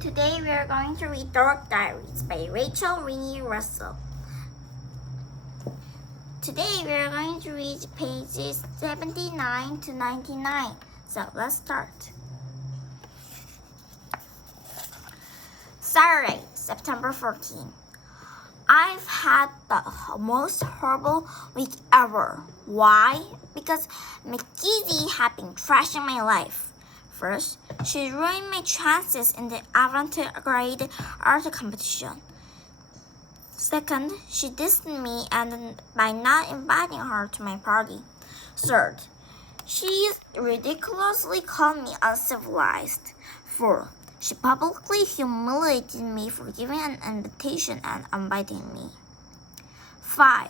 Today we are going to read Dork Diaries by Rachel Renee Russell. Today we are going to read pages 79 to 99. So let's start. Saturday, September 14. I've had the most horrible week ever. Why? Because McGeezy had been trashing my life. First, she ruined my chances in the avant-garde art competition. Second, she dissed me by not inviting her to my party. Third, she ridiculously called me uncivilized. Fourth, she publicly humiliated me for giving an invitation and inviting me. 5.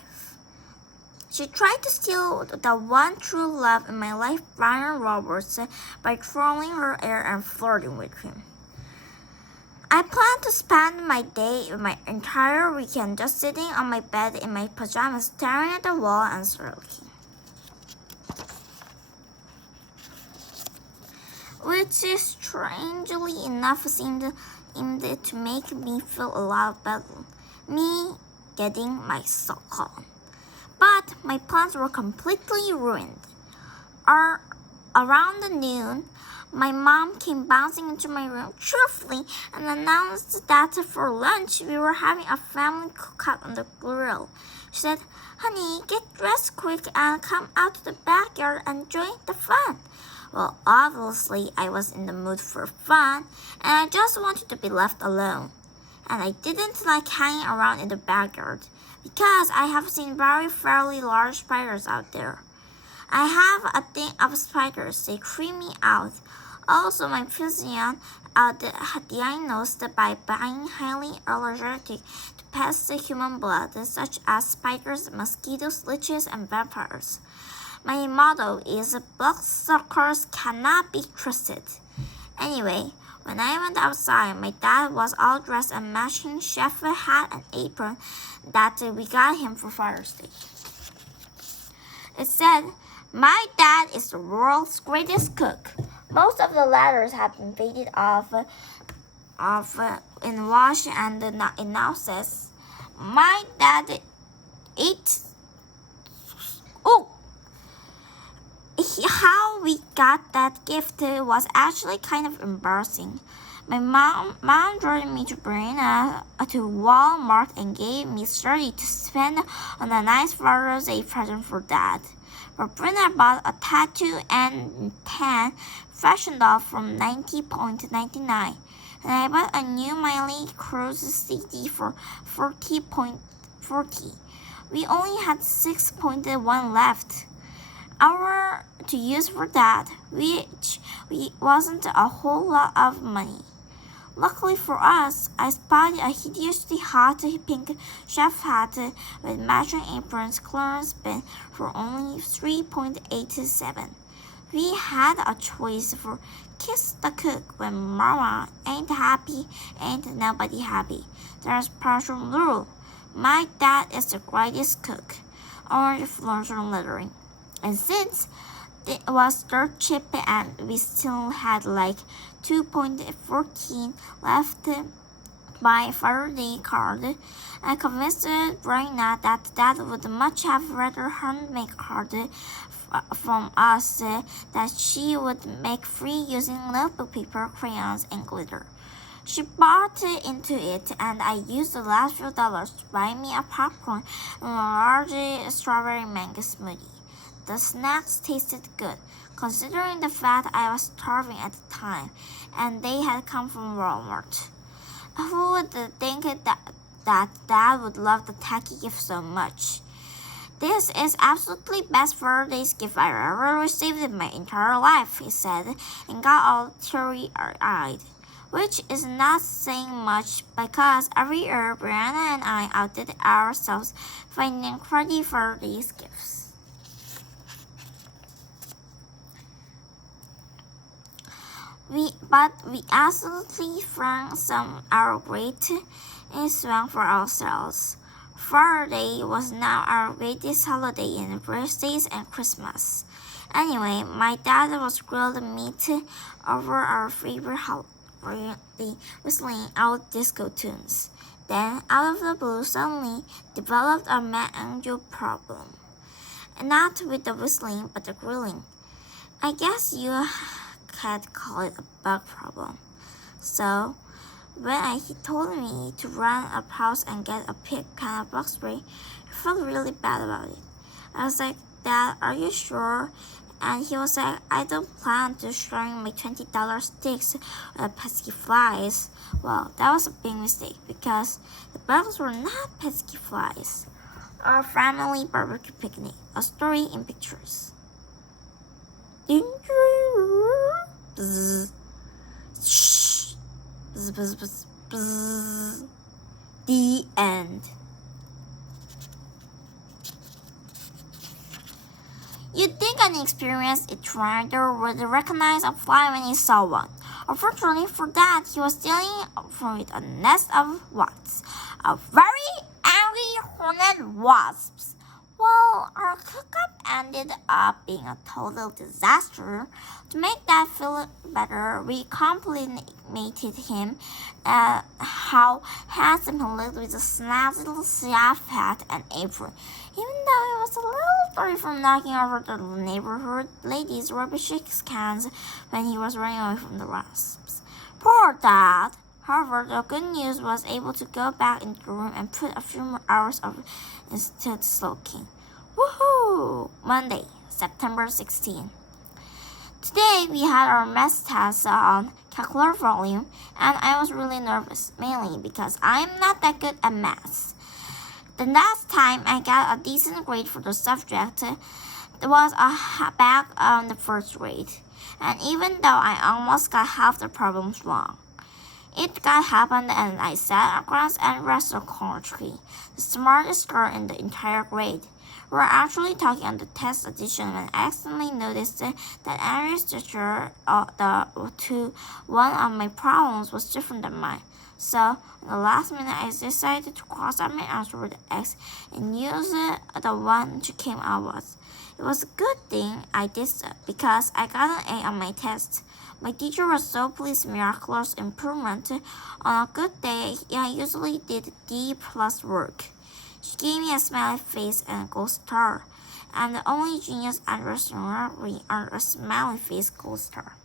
She tried to steal the one true love in my life, Brian Roberts, by trolling her hair and flirting with him. I planned to spend my entire weekend just sitting on my bed in my pajamas, staring at the wall and sulking. Which strangely enough seemed to make me feel a lot better. Me getting my sock on. But my plans were completely ruined. Around noon, my mom came bouncing into my room cheerfully and announced that for lunch we were having a family cookout on the grill. She said, "Honey, get dressed quick and come out to the backyard and join the fun." Well, obviously I was in the mood for fun and I just wanted to be left alone. And I didn't like hanging around in the backyard because I have seen fairly large spiders out there. I have a thing of spiders. They creep me out. Also, my physician diagnosed by being highly allergic to pests in human blood, such as spiders, mosquitoes, leeches, and vampires. My motto is bloodsuckers cannot be trusted. Anyway, when I went outside, my dad was all dressed in matching chef hat and apron that we got him for Father's Day. It said, "My dad is the world's greatest cook." Most of the letters have been faded off in wash, and it now says, "My dad ate." Oh! How we got that gift was actually kind of embarrassing. My mom drove me to Brina to Walmart and gave me $30 to spend on a nice Father's Day present for Dad. But Brina bought a tattoo and tan fashion doll from $90.99, and I bought a new Miley Cyrus CD for $40.40. We only had 6.1 left. Our to use for that, which wasn't a whole lot of money. Luckily for us, I spotted a hideously hot pink chef hat with matching aprons clearance bin for only $3.87. We had a choice for kiss the cook when mama ain't happy, ain't nobody happy. There's partial rule. My dad is the greatest cook. Orange floors are lettering. And since it was dirt cheap and we still had like $2.14 left by Father's Day card, I convinced Brina that Dad would much have rather handmade card from us that she would make free using notebook paper, crayons, and glitter. She bought into it, and I used the last few dollars to buy me a popcorn and a large strawberry mango smoothie. The snacks tasted good, considering the fact I was starving at the time, and they had come from Walmart. Who would think that Dad would love the tacky gift so much? "This is absolutely best Father's Day gift I ever received in my entire life," he said, and got all teary-eyed. Which is not saying much because every year Brianna and I outdid ourselves finding cruddy Father's Day gifts. But we absolutely flung some our great swung for ourselves. Father's Day was now our greatest holiday in birthdays and Christmas. Anyway, my dad was grilled meat over our favorite brilliantly whistling out disco tunes. Then, out of the blue, suddenly developed a mango problem. And not with the whistling, but the grilling. I guess you could call it a bug problem. So, when he told me to run a house and get a pig kind of bug spray, I felt really bad about it. I was like, Dad, are you sure? And he was like, I don't plan to destroying my $20 sticks with pesky flies. Well, that was a big mistake because the bugs were not pesky flies. Our family barbecue picnic, a story in pictures. Bzz. Shh. Bzz, bzz, bzz, bzz. The end. You'd think an experienced trader would recognize a fly when he saw one. Unfortunately for that, he was dealing with a nest of wasps. A very angry horned wasps. Well, our cookup ended up being a total disaster. To make that feel better, we complimented him how handsome he looked with a snazzy little soft hat and apron. Even though he was a little dirty from knocking over the neighborhood ladies' rubbish cans when he was running away from the wasps. Poor Dad! However, the good news was able to go back into the room and put a few more hours of instead soaking. Woohoo! Monday, September 16. Today we had our math test on calculus volume, and I was really nervous, mainly because I'm not that good at maths. The last time I got a decent grade for the subject was back on the first grade, and even though I almost got half the problems wrong. It got happened and I sat across and rested correctly, the smartest girl in the entire grade. We were actually talking on the test edition when I accidentally noticed that Andrew's teacher to one of my problems was different than mine. So, in the last minute, I decided to cross out my answer with X and use the one which came out with. It was a good thing I did so because I got an A on my test. My teacher was so pleased with miraculous improvement. On a good day, I usually did D plus work. She gave me a smiley face and a gold star. I'm the only genius underestimated earned a smiley face gold star.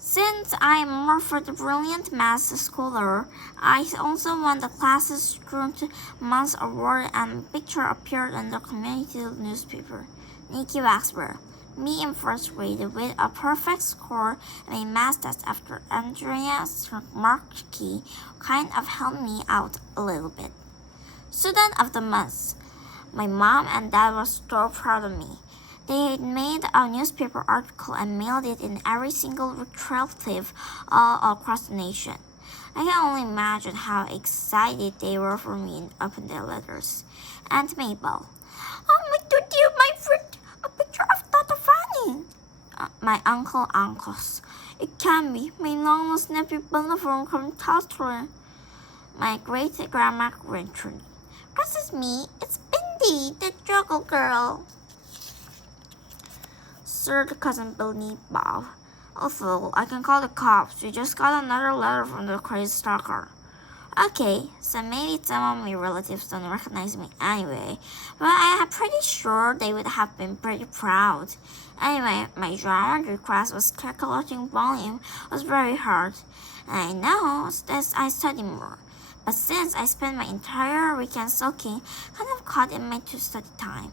Since I am more for the brilliant math scholar, I also won the class's Student Month Award and a picture appeared in the community newspaper. Nikki Waxberg, me in first grade with a perfect score in a math test after Andrea Markey kind of helped me out a little bit. Student of the Month. My mom and dad were so proud of me. They had made a newspaper article and mailed it in every single retrieve all across the nation. I can only imagine how excited they were for me and opened their letters. Aunt Mabel. Oh my dear, my friend, a picture of Tata Fanny. My uncles. It can be my long-lost nephew Bonafone from Tatra. My great-grandma Gertrude. This is me. It's Bindi, the juggle girl. Third cousin Billy Bob. Also, I can call the cops. We just got another letter from the crazy stalker. Okay, so maybe some of my relatives don't recognize me anyway, but I am pretty sure they would have been pretty proud. Anyway, my geometry class was calculating volume was very hard, and I know that I study more. But since I spent my entire weekend soaking, kind of caught in my study time.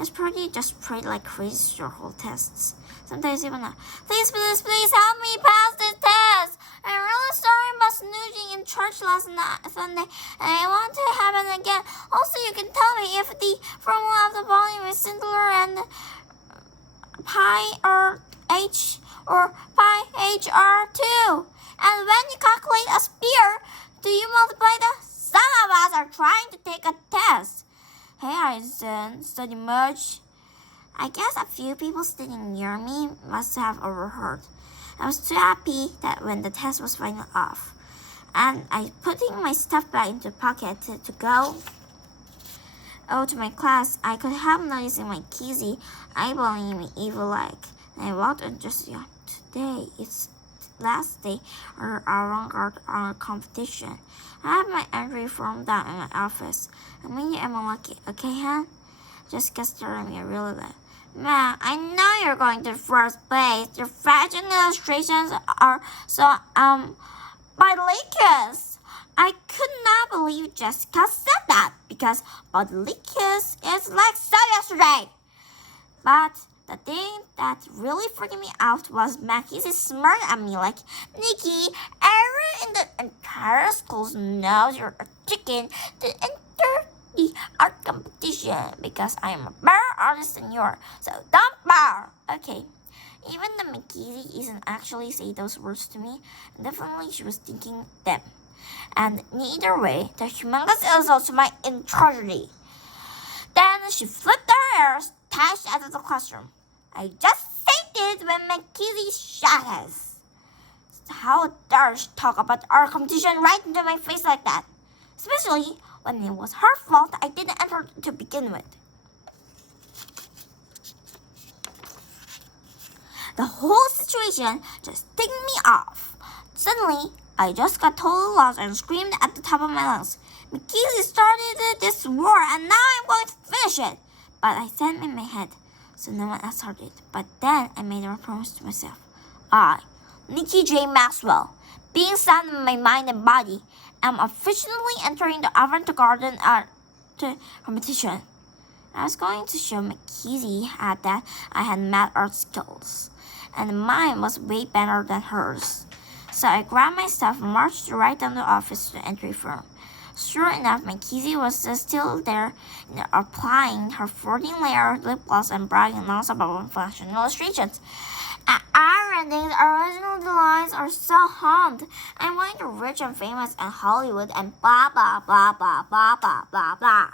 It's just prayed like crazy through whole tests. Sometimes even please help me pass this test. I'm really sorry about snoozing in church last Sunday, and I want to happen again. Also, you can tell me if the formula of the volume is singular and pi or h or pi hr2. And when you calculate a sphere, do you multiply the? Some of us are trying to take a test. Hey, Einstein, study much? I guess a few people sitting near me must have overheard. I was too happy that when the test was finally off, and I putting my stuff back into the pocket to go. Oh, to my class, I could help noticing my Kizzy eyeballing me evil-like. And I walked on just today. It's last day of our avant-garde competition. I have my entry form down in my office. I mean, I'm unlucky, okay, Han? Jessica stared at me really loud. Ma, I know you're going to first place. Your fashion illustrations are so, Baudelaire. I could not believe Jessica said that because Baudelaire is like so yesterday. But the thing that really freaked me out was Mackie's smirk at me like, Nikki, everyone in the entire school knows you're a chicken to enter the art competition because I am a better artist than you are. So don't bow. Okay. Even the McKeezy isn't actually say those words to me, definitely she was thinking them. And either way, the humongous insult to my introsity. Then she flipped her hair, dashed out of the classroom. I just fainted when McKeezy shot us. How dare she talk about our competition right into my face like that? Especially when it was her fault I didn't enter to begin with. The whole situation just ticked me off. Suddenly, I just got totally lost and screamed at the top of my lungs. McKeezy started this war and now I'm going to finish it. But I said in my head, so no one else started. But then I made a promise to myself. I, Nikki J. Maxwell, being sound in my mind and body, am officially entering the avant-garde art competition. I was going to show McKeezy that I had mad art skills, and mine was way better than hers. So I grabbed my stuff and marched right down the office to the entry firm. Sure enough, McKeezy was still there, applying her 14-layer lip gloss and bragging nonstop about fashion illustrations. At our endings, original designs are so hummed. I'm going to rich and famous in Hollywood and blah blah blah blah blah blah blah blah.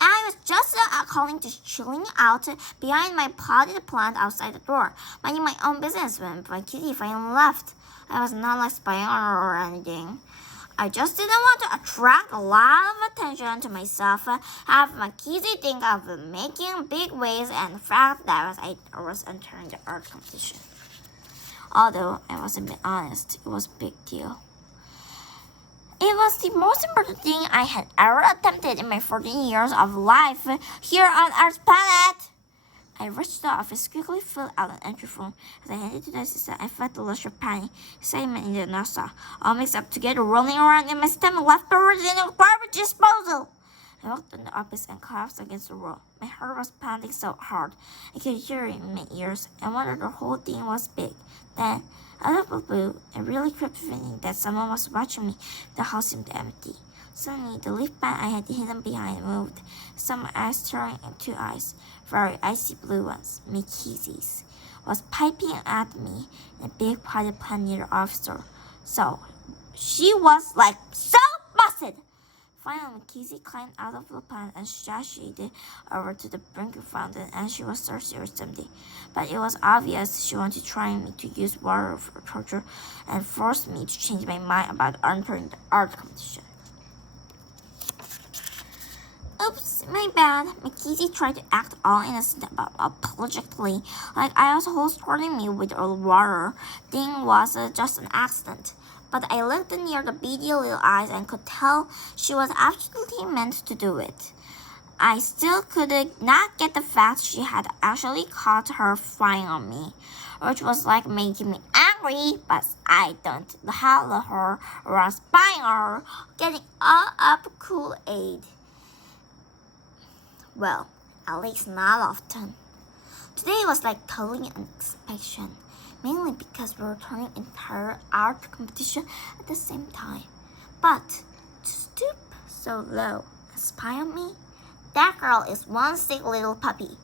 I was just calling to chilling out behind my potted plant outside the door, minding my own business when my kitty finally left. I was not like spying on her or anything. I just didn't want to attract a lot of attention to myself, have my kitty think of making big waves, and the fact that I was entering the art competition. Although I wasn't being honest, it was a big deal. It was the most important thing I had ever attempted in my 14 years of life here on Earth's planet. I reached the office, quickly filled out an entry form. As I handed it to the assistant, I felt the lush of panic, excitement in the nausea, all mixed up together, rolling around in my stomach, leftovers in a garbage disposal. I walked in the office and collapsed against the wall. My heart was pounding so hard, I could hear it in my ears. I wondered the whole thing was big. Then, out of the blue, a really creepy feeling that someone was watching me. The house seemed empty. Suddenly, the leaf plant I had hidden behind moved. Some eyes staring into eyes, very icy blue ones, McKeezy's, was piping at me in a big potted plant near the officer. So, she was like so busted! Finally, McKeezy climbed out of the plant and sashayed over to the drinking fountain, and she was thirsty or something. But it was obvious she wanted to try me to use water for torture and force me to change my mind about entering the art competition. Oops, my bad. McKeezy tried to act all innocent about apologetically, like I was squirting me with water. Thing was just an accident. But I looked near the beady little eyes and could tell she was absolutely meant to do it. I still could not get the fact she had actually caught her spying on me, which was like making me angry, but I don't holler her or spying on her, getting all up Kool-Aid. Well, at least not often. Today was like totally unexpected, mainly because we were turning entire art competition at the same time. But to stoop so low and spy on me, that girl is one sick little puppy.